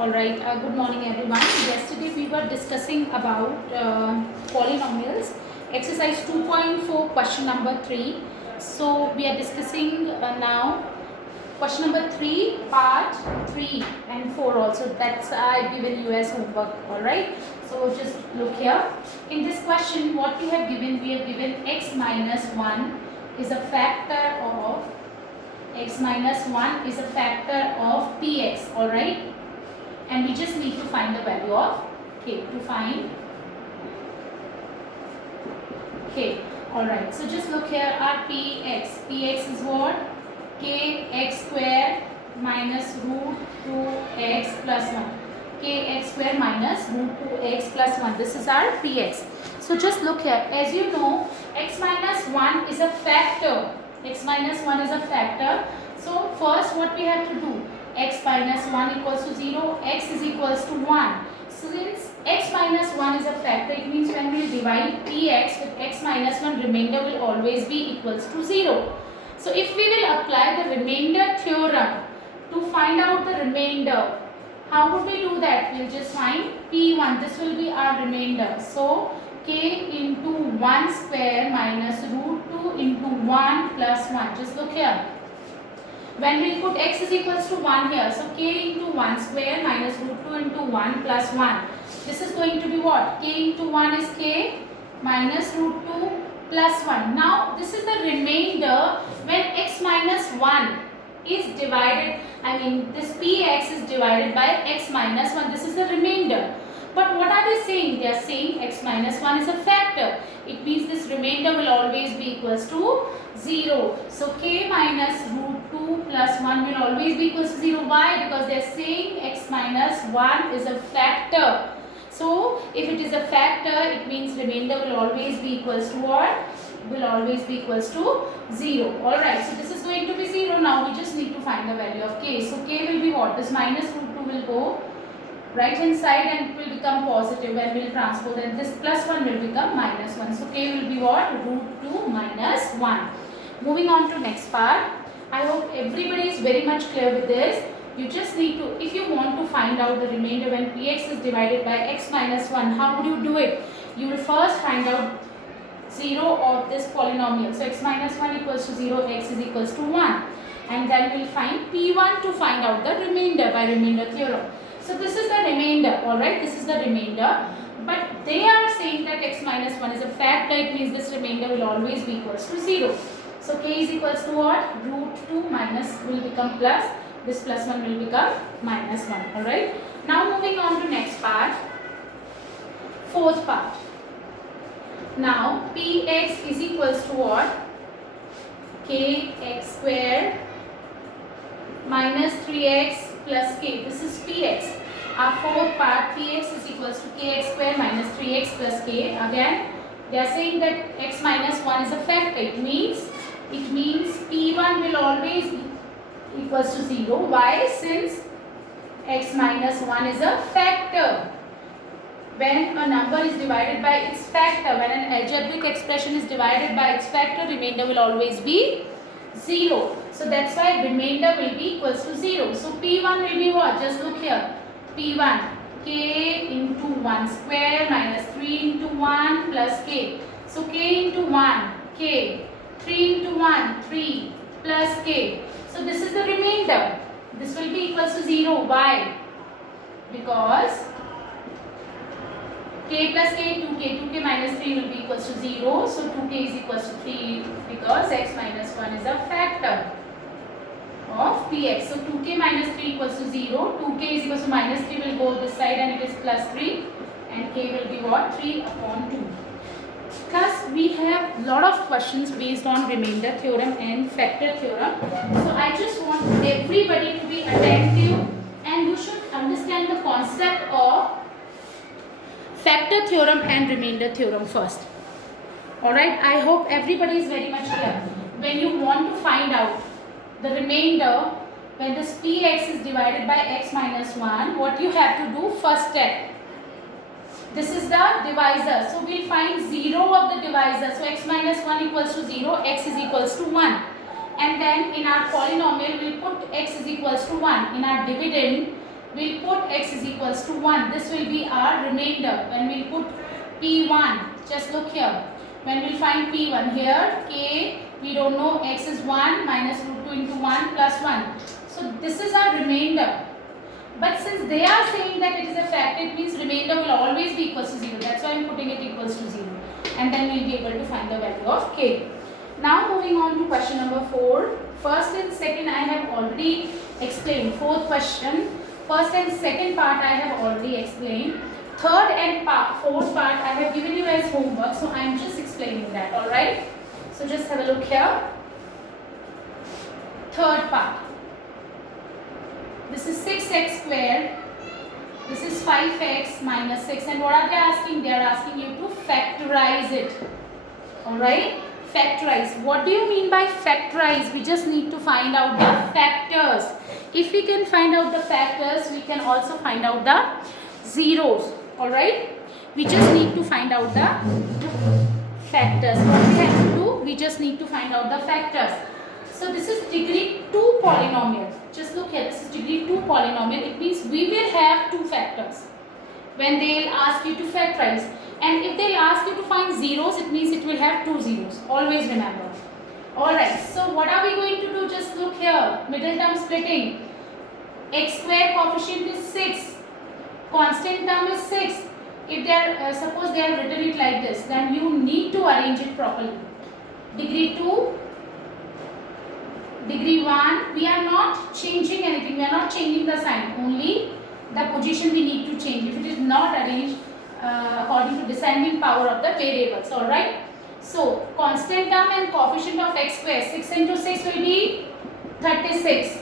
All right. Good morning, everyone. Yesterday we were discussing about polynomials. Exercise 2.4, question number 3. So we are discussing now question number 3, part 3 and 4 also. That's I've given you as homework. All right. So just look here. In this question, what we have given x minus 1 is a factor of px. All right. And we just need to find the value of k. To find k. Alright, so just look here, our px is what? Kx square minus root 2x plus 1. Kx square minus root 2x plus 1. This is our px. So just look here, as you know, x minus 1 is a factor. X minus 1 is a factor. So first what we have to do? X minus 1 equals to 0, x is equals to 1. So since x minus 1 is a factor, it means when we divide px with x minus 1, remainder will always be equals to 0. So if we will apply the remainder theorem to find out the remainder, how would we do that? We will just find p1, this will be our remainder. So k into 1 square minus root 2 into 1 plus 1. Just look here. When we put x is equals to 1 here, so k into 1 square minus root 2 into 1 plus 1. This is going to be what? K into 1 is k minus root 2 plus 1. Now, this is the remainder when x minus 1 is divided, this px is divided by x minus 1. This is the remainder. But what are they saying? They are saying x minus 1 is a factor. It means this remainder will always be equals to 0. So k minus root 2 plus 1 will always be equals to 0. Why? Because they are saying x minus 1 is a factor. So if it is a factor, it means remainder will always be equals to what? Will always be equals to 0. Alright, so this is going to be 0. Now we just need to find the value of k. So k will be what? This minus root 2 will go right hand side and it will become positive when we will transpose, and this plus 1 will become minus 1. So k will be what? Root 2 minus 1. Moving on to next part. I hope everybody is very much clear with this. You just need to, if you want to find out the remainder when px is divided by x minus 1, how would you do it? You will first find out 0 of this polynomial. So x minus 1 equals to 0, x is equals to 1. And then we will find p1 to find out the remainder by remainder theorem. So this is the remainder, alright, this is the remainder. But they are saying that x minus 1 is a factor, it means this remainder will always be equals to 0. So k is equals to what? Root 2 minus will become plus, this plus 1 will become minus 1, alright. Now moving on to next part, fourth part. Now px is equals to what? Kx square minus 3x plus k. This is px. Our fourth part, px is equals to kx square minus 3x plus k. Again, they are saying that x minus 1 is a factor. It means p1 will always be equals to 0. Why? Since x minus 1 is a factor. When a number is divided by its factor, when an algebraic expression is divided by its factor, remainder will always be 0. So that's why remainder will be equals to 0. So p1 will be what? Just look here. p1 k into 1 square minus 3 into 1 plus k. So k into 1 k, 3 into 1 3 plus k. So this is the remainder. This will be equals to 0. Why? Because k plus k, 2k minus 3 will be equals to 0. So 2k is equals to 3 because x minus 1 is a factor of px. So 2k minus 3 equals to 0. 2k is equals to minus 3 will go this side and it is plus 3. And k will be what? 3 upon 2. Thus we have lot of questions based on remainder theorem and factor theorem. So I just want everybody to be attentive and you should understand the concept of factor theorem and remainder theorem first. Alright, I hope everybody is very much clear. When you want to find out the remainder, when this px is divided by x minus 1, what you have to do? First step. This is the divisor. So we'll find 0 of the divisor. So x minus 1 equals to 0, x is equals to 1. And then in our polynomial, we'll put x is equals to 1. In our dividend, we'll put x is equals to 1. This will be our remainder. When we'll put p1, just look here. When we'll find p1 here, k, we don't know, x is 1 minus root 2 into 1 plus 1. So this is our remainder. But since they are saying that it is a fact, it means remainder will always be equals to 0. That's why I am putting it equals to 0. And then we'll be able to find the value of k. Now moving on to question number 4. First and second I have already explained. Fourth question, first and second part I have already explained. Third and fourth part I have given you as homework. So I am just explaining that. Alright. So just have a look here. Third part. This is 6x squared. This is 5x minus 6. And what are they asking? They are asking you to factorize it. Alright? Factorize. What do you mean by factorize? We just need to find out the factors. If we can find out the factors, we can also find out the zeros. Alright? We just need to find out the factors. What we have to do? We just need to find out the factors. So this is degree 2 polynomial. Just look here, this is degree 2 polynomial. It means we will have two factors when they will ask you to factorize. And if they will ask you to find zeros, it means it will have two zeros. Always remember. Alright, so what are we going to do? Just look here. Middle term splitting. X square coefficient is 6. Constant term is 6. If they are, suppose they have written it like this, then you need to arrange it properly. Degree 2. Degree 1, we are not changing anything, we are not changing the sign, only the position we need to change if it is not arranged according to descending power of the variables. Alright. So, constant term and coefficient of x square, 6 into 6 will be 36.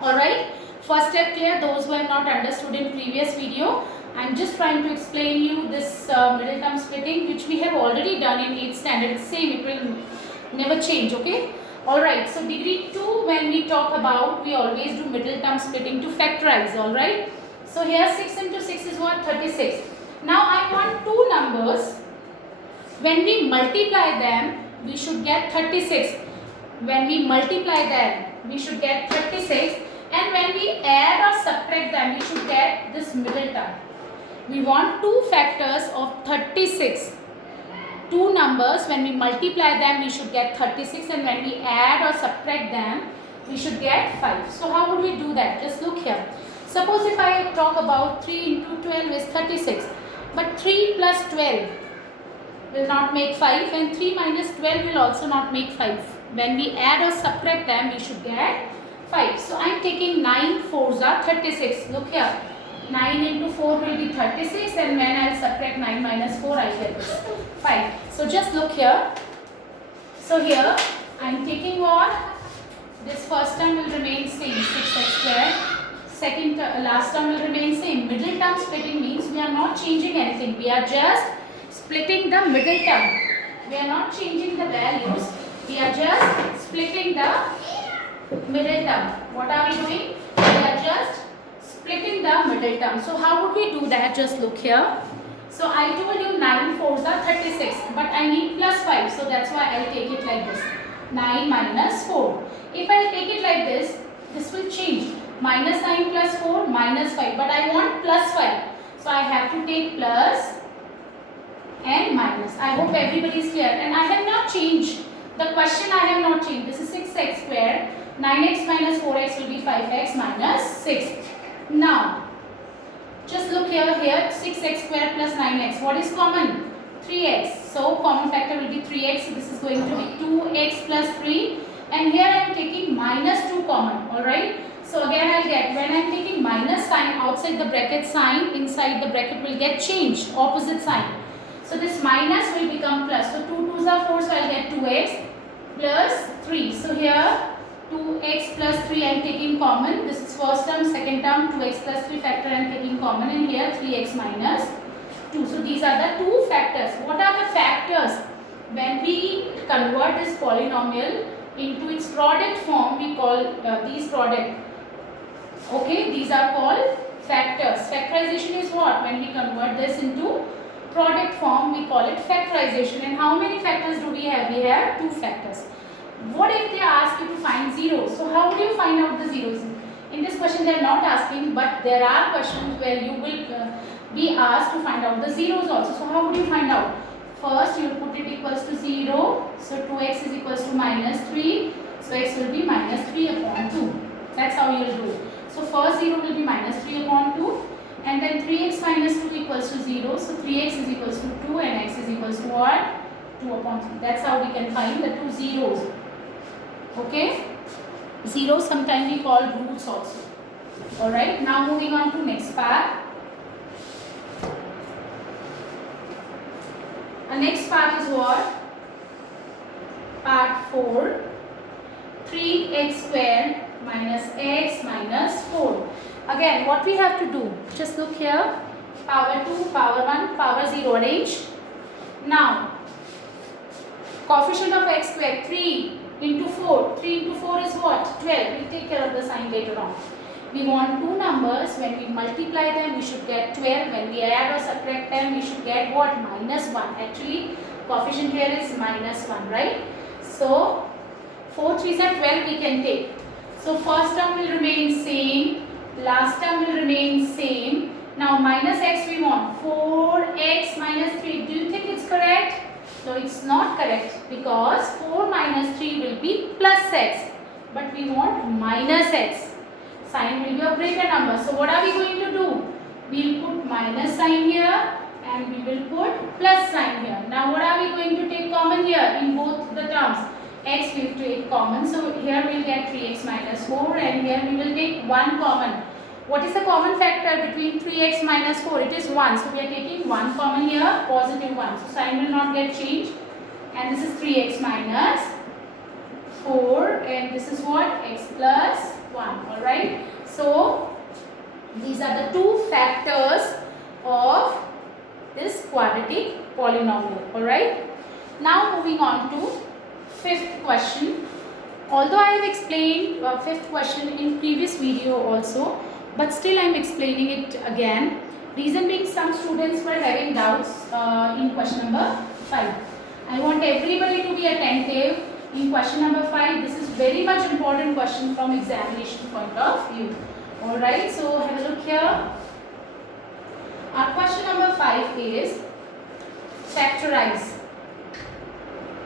Alright. First step clear, those who have not understood in previous video, I am just trying to explain you this middle term splitting which we have already done in 8th standard. Same, it will never change, okay. Alright, so degree 2 when we talk about, we always do middle term splitting to factorize, alright. So here 6 into 6 is what? 36. Now I want two numbers. When we multiply them, we should get 36. When we multiply them, we should get 36. And when we add or subtract them, we should get this middle term. We want two factors of 36. Two numbers, when we multiply them, we should get 36, and when we add or subtract them, we should get 5. So how would we do that? Just look here. Suppose if I talk about 3 into 12 is 36, but 3 plus 12 will not make 5, and 3 minus 12 will also not make 5. When we add or subtract them, we should get 5. So I am taking 9 4s are 36. Look here. 9 into 4 will be 36, and when I will subtract 9 minus 4, I get this 5. So just look here. So here I am taking what? This first term will remain same, 6x square. Second last term will remain same. Middle term splitting means we are not changing anything. We are just splitting the middle term. We are not changing the values. We are just splitting the middle term. What are we doing? We are just splitting the middle term. So how would we do that? Just look here. So I told you 9 4s are 36, but I need plus 5. So that's why I'll take it like this. 9 minus 4. If I take it like this, this will change. Minus 9 plus 4 minus 5. But I want plus 5. So I have to take plus and minus. I hope everybody is clear. And I have not changed. The question I have not changed. This is 6x squared. 9x minus 4x will be 5x minus 6. Now, just look here, 6x squared plus 9x. What is common? 3x. So, common factor will be 3x. So, this is going to be 2x plus 3. And here I am taking minus 2 common. Alright. So, again I will get, when I am taking minus sign outside the bracket sign, inside the bracket will get changed. Opposite sign. So, this minus will become plus. So, 2 2s are 4. So, I will get 2x plus 3. So, here 2x plus 3 I am taking common. This is first term, second term, 2x plus 3 factor I am taking common, and here 3x minus 2. So these are the two factors. What are the factors? When we convert this polynomial into its product form, we call these product. Okay, these are called factors. Factorization is what? When we convert this into product form, we call it factorization. And how many factors do we have? We have two factors. What if they ask you to find zeros? So how do you find out the zeros? In this question they are not asking, but there are questions where you will be asked to find out the zeros also. So how would you find out? First you will put it equals to 0. So 2x is equals to minus 3. So x will be minus 3 upon 2. That's how you will do it. So first 0 will be minus 3 upon 2. And then 3x minus 2 equals to 0. So 3x is equals to 2 and x is equals to what? 2 upon 3. That's how we can find the two zeros. Okay? Zeros sometimes we call roots also. Alright, now moving on to next part. The next part is what? Part 4. 3x squared minus x minus 4. Again, what we have to do? Just look here. Power 2, power 1, power 0. Arrange. Now, coefficient of x squared 3 into 4. 3 into 4 is what? 12. We'll take care of the sign later on. We want two numbers. When we multiply them, we should get 12. When we add or subtract them, we should get what? Minus 1. Actually, coefficient here is minus 1, right? So, 4 3s are 12 we can take. So, first term will remain same. Last term will remain same. Now, minus x we want. 4x minus 3. Do you think it's correct? No, it's not correct, because 4 minus 3 will be plus x. But we want minus x. Sign will be a greater number. So what are we going to do? We will put minus sign here and we will put plus sign here. Now what are we going to take common here in both the terms? X we will take common. So here we will get 3x minus 4 and here we will take 1 common. What is the common factor between 3x minus 4? It is 1. So we are taking 1 common here, positive 1. So sign will not get changed. And this is 3x minus 4 and this is what? X plus 1. Alright. So these are the two factors of this quadratic polynomial. Alright. Now moving on to fifth question. Although I have explained fifth question in previous video also, but still I am explaining it again. Reason being, some students were having doubts in question number 5. I want everybody to be attentive. In question number 5, this is very much important question from examination point of view. Alright, so have a look here. Our question number 5 is factorize.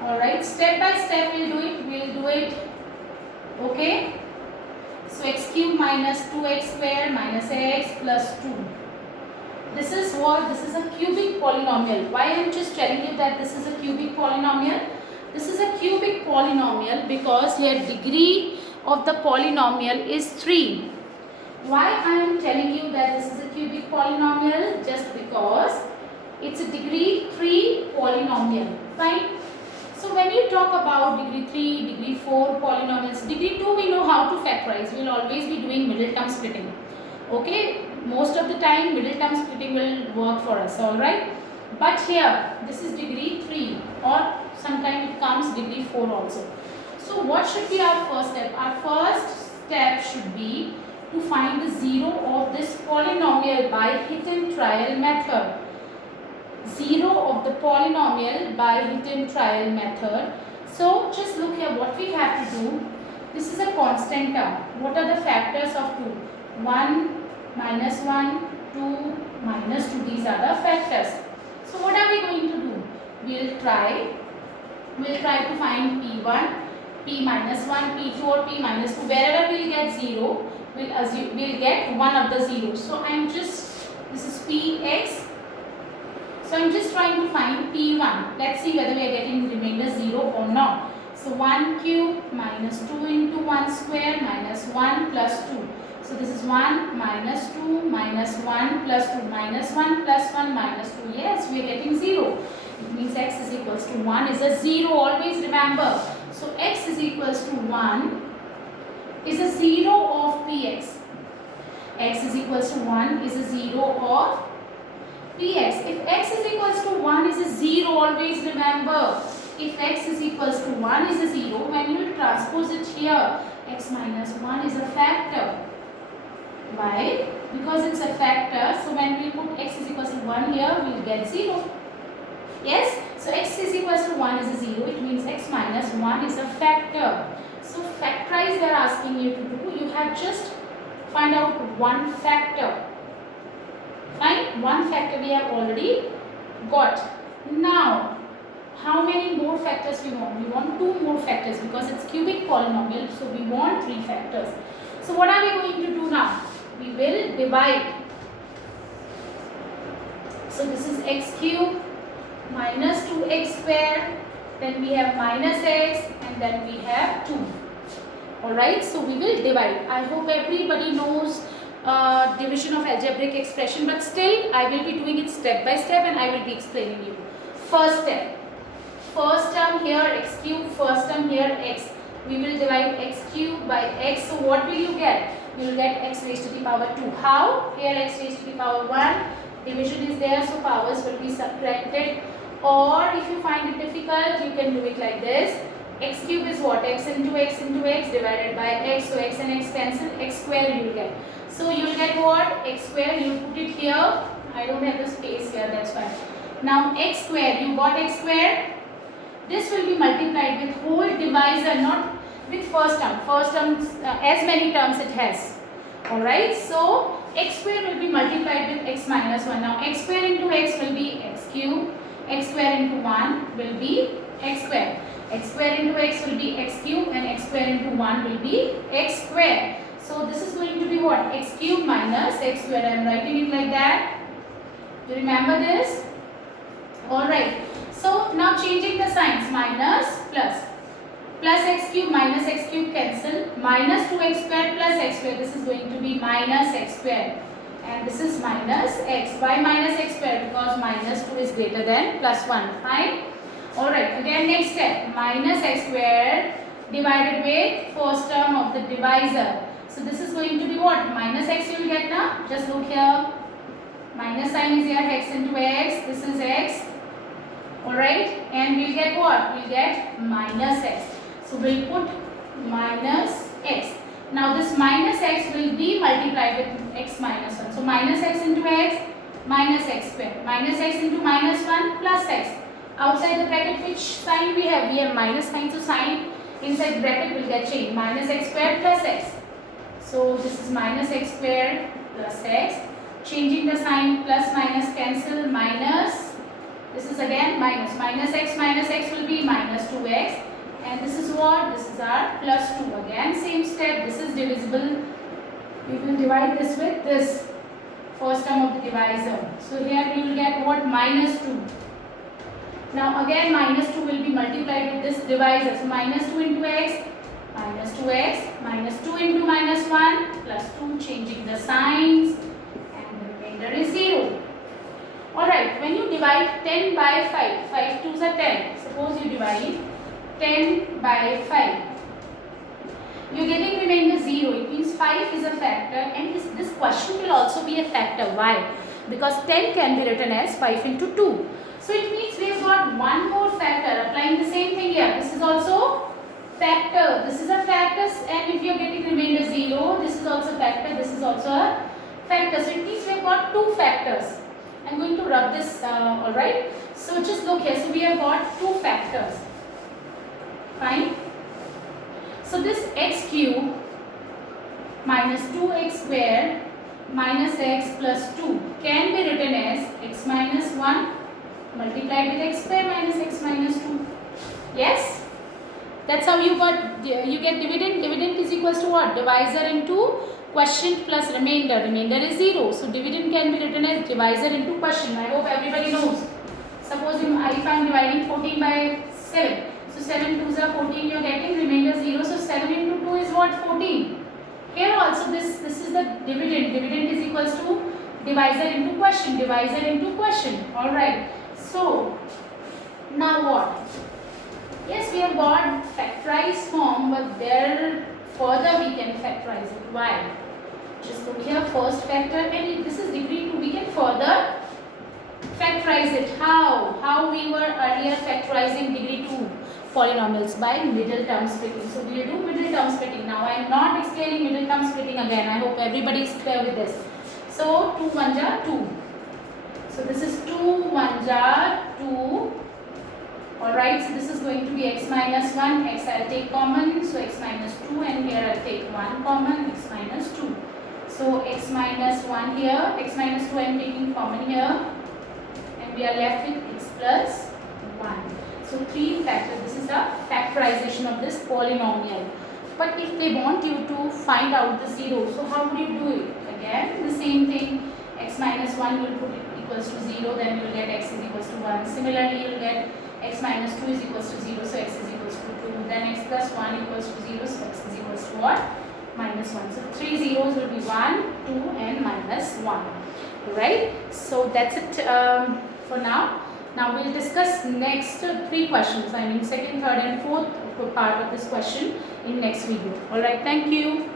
Alright, step by step we'll do it. Okay. So x cube minus 2x square minus x plus 2. This is what? This is a cubic polynomial. Why I am just telling you that this is a cubic polynomial? This is a cubic polynomial because here degree of the polynomial is 3. Why I am telling you that this is a cubic polynomial? Just because it's a degree 3 polynomial. Fine. So when you talk about degree 3, degree 4 polynomials, degree 2 we know how to factorize. We will always be doing middle term splitting. Okay. Most of the time middle term splitting will work for us. Alright. But here this is degree 3 or sometimes it comes degree 4 also. So what should be our first step? Our first step should be to find the zero of this polynomial by hit and trial method. Zero of the polynomial by hit and trial method. So just look here what we have to do. This is a constant term. What are the factors of 2? 1, minus 1, 2, minus 2. These are the factors. So what are we going to do? We'll try to find P1, P minus 1, P2 or P minus 2. Wherever we'll get 0, we'll get one of the zeros. So this is Px. So I'm just trying to find P1. Let's see whether we are getting remainder 0 or not. So 1 cube minus 2 into 1 square minus 1 plus 2. So this is 1 minus 2 minus 1 plus 2 minus 1 plus 1 minus 2. Yes, we are getting 0. It means x is equals to 1 is a 0. Always remember. So x is equals to 1 is a 0 of Px. X is equals to 1 is a 0 of Px. If x is equals to 1 is a 0, always remember. If x is equals to 1 is a 0, when you will transpose it here, x minus 1 is a factor. Why? Because it's a factor. So when we put x is equals to 1 here, we will get 0. Yes? So x is equals to 1 is a 0. It means x minus 1 is a factor. So factorize they are asking you to do. You have just find out one factor. Fine, one factor we have already got. Now, how many more factors we want? We want 2 more factors because it's cubic polynomial, so we want 3 factors. So what are we going to do now? We will divide. So this is x cube minus 2x square, then we have minus x, and then we have 2. Alright, so we will divide. I hope everybody knows division of algebraic expression, but still I will be doing it step by step and I will be explaining you. First step. First term here x cube, first term here x. We will divide x cube by x. So what will you get? You will get x raised to the power 2. How? Here x raised to the power 1. Division is there, so powers will be subtracted. Or if you find it difficult, you can do it like this. X cube is what? X into x divided by x. So x and x cancel. X square you will get. So you will get what? X square. You will put it here. I don't have the space here, that's why. Now x square. You got x square. This will be multiplied with whole divisor, not with first term. First term, as many terms it has. Alright, so x square will be multiplied with x minus 1. Now x square into x will be x cube. X square into 1 will be x square. X square into x will be x cube, and x square into 1 will be x square. So this is going to be what? X cube minus x square. I am writing it like that. You remember this? Alright. So now changing the signs, minus plus. Plus x cube minus x cube cancel. Minus 2x square plus x square. This is going to be minus x square. And this is minus x. Why minus x square? Because minus 2 is greater than plus 1. Fine. Alright. Again next step. Minus x square divided with first term of the divisor. So this is going to be what? Minus x you will get now. Just look here. Minus sign is here. X into x. This is x. Alright, and we'll get what? We'll get minus x. So we'll put minus x. Now this minus x will be multiplied with x minus 1. So minus x into x, minus x square. Minus x into minus 1 plus x. Outside the bracket, which sign we have? We have minus sign, so sign inside bracket will get changed. Minus x square plus x. So this is minus x square plus x. Changing the sign, plus minus cancel, minus. This is again minus. Minus x will be minus 2x. And this is what? This is our plus 2. Again same step. This is divisible. We will divide this with this. First term of the divisor. So here we will get what? Minus 2. Now again minus 2 will be multiplied with this divisor. So minus 2 into x, minus 2x, minus 2 into minus 1, plus 2, changing the signs. And the remainder is 0. Alright, when you divide 10 by 5, 5 2s are 10. Suppose you divide 10 by 5. You are getting remainder 0. It means 5 is a factor, and this question will also be a factor. Why? Because 10 can be written as 5 into 2. So it means we have got one more factor. Applying the same thing here. This is also factor. This is a factor, and if you are getting remainder 0, this is also factor. This is also a factor. So it means we have got 2 factors. I am going to rub this, alright. So just look here. So we have got 2 factors. Fine. So this x cube minus 2x square minus x plus 2 can be written as x minus 1 multiplied with x square minus x minus 2. Yes? That's how you get dividend. Dividend is equals to what? Divisor into quotient plus remainder. Remainder is 0. So dividend can be written as divisor into quotient. I hope everybody knows. Suppose if I am dividing 14 by 7. So 7 2s are 14, you are getting remainder 0. So 7 into 2 is what? 14. Here also this is the dividend. Dividend is equals to divisor into quotient. Divisor into quotient. Alright. So now what? Yes, we have got factorized form, but there further we can factorize it. Why? Just look here, first factor, and this is degree 2. We can further factorize it. How we were earlier factorizing degree 2 polynomials? By middle term splitting. So we will do middle term splitting. Now I am not explaining middle term splitting again. I hope everybody is clear with this. So 2 1 ja 2. So this is 2 1 ja 2. Alright, so this is going to be x minus 1. X I will take common. So x minus 2, and here I will take 1 common, x minus 2. So x minus 1 here, x minus 2 I am taking common here, and we are left with x plus 1. So 3 factors. This is the factorization of this polynomial. But if they want you to find out the zero, so how would you do it? Again, the same thing. X minus 1 you will put it equals to 0, then you will get x is equals to 1. Similarly, you will get x minus 2 is equals to 0, so x is equals to 2. Then x plus 1 equals to 0, so x is equals to what? Minus 1. So 3 zeros will be 1, 2 and minus 1. Alright, so that's it for now. Now we'll discuss next 3 questions, I mean second, third and fourth part of this question in next video. Alright, thank you.